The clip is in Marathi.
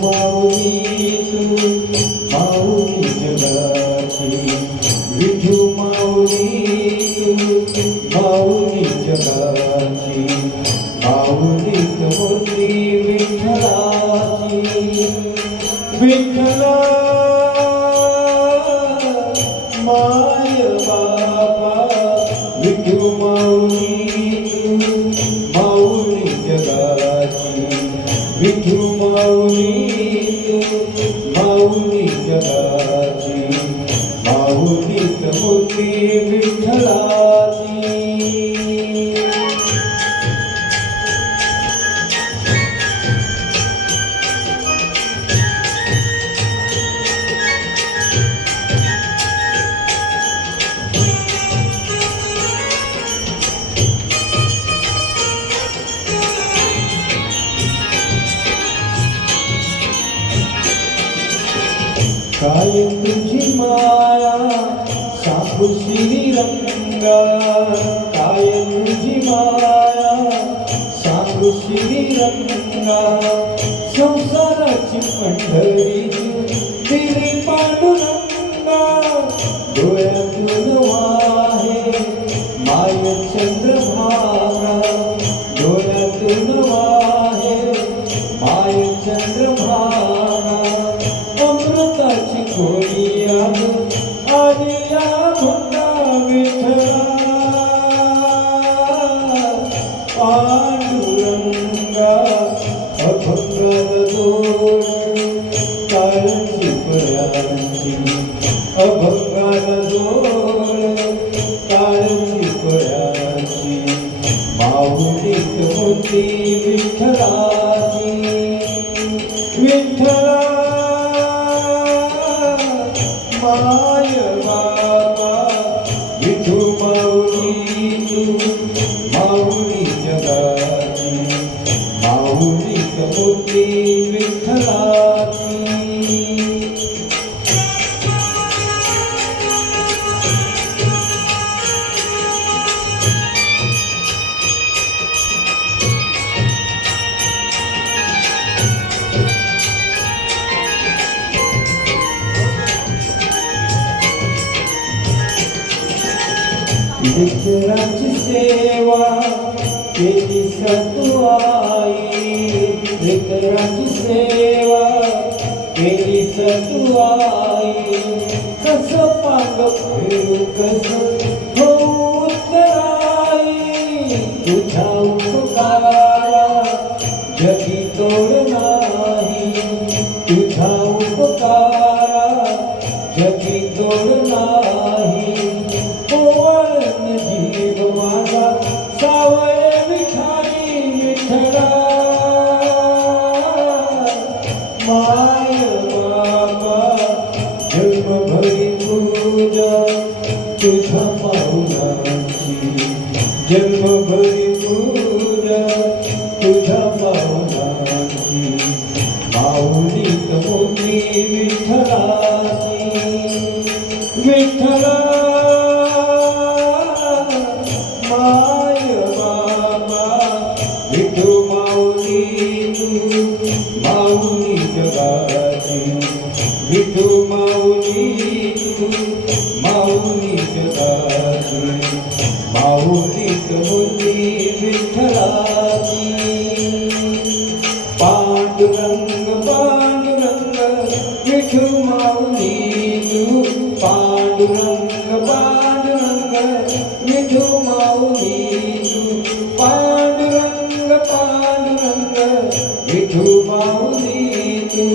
माऊली तू माऊली जगाची, विठू माऊली तू माऊली जगाची, माऊली मूर्ती विठ्ठलाची. विठ्ठला माय बाबा विठू माऊली तू माऊली जगाची, विठू माऊली तू माऊली जगाची, माऊली मूर्ती विठ्ठलाची. काय तुझी माया सांगू श्रीरंगा, काय तुझी माया सांगू श्रीरंगा. संसाराची पंढरी दिली पांडुरंगा, डोळ्यातून वाहे माय चंद्रभागा, डोळ्यातून वाहे माय चंद्रभागा. अमृताची गोडी आली या भक्ता विठ्ठला, पांडुरंगा अभंगाला जोड काळजी परांची, अभंगाला जोड काळजी परांची. माऊलीत मूर्ती विठ्ठलाची, विठ्ठला माय बाबा विठू माऊली तू माऊली जगाची, माऊली मूर्ती विठ्ठलाची. विठ्ठलाची सेवा केली सतुआई, विठ्ठलाची सेवा केली सतुआई. कसं पांग फिरू कसं होऊ उत्तराई, तुझ्या उपकारा जगी तोड नाही, तुझ्या उपकारा जगी तोड नाही. जीव माझा सावय विठाई विठ्ठला, माय बाबा जन्मभरी पूजा तुझ्या पावलांची, जन्मभरी पूजा तुझ्या पावलांची. माऊलीत मूर्ती विठ्ठलाची, विठ्ठला माय बाबा विठू माऊली तू माऊली जगाची, विठू माऊली तू माऊली जगाची, माऊलीत मूर्ती विठ्ठलाची. पांडुरंग पांडुरंग विठू माऊली तू, पांडुरंग पांडुरंग विठू माऊली तू, पांडुरंग पांडुरंग विठू माऊली तू.